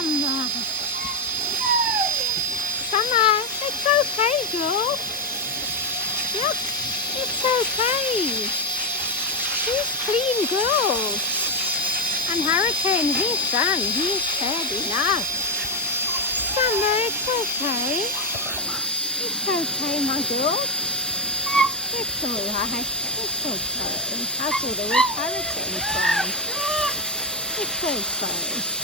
Summer. Summer, it's okay, girl. Look, it's okay. She's clean girl. And Hurricane, he's done. He's had enough. Summer, it's okay. It's okay, my girl. It's alright. It's okay. How good is Hurricane from? It's okay.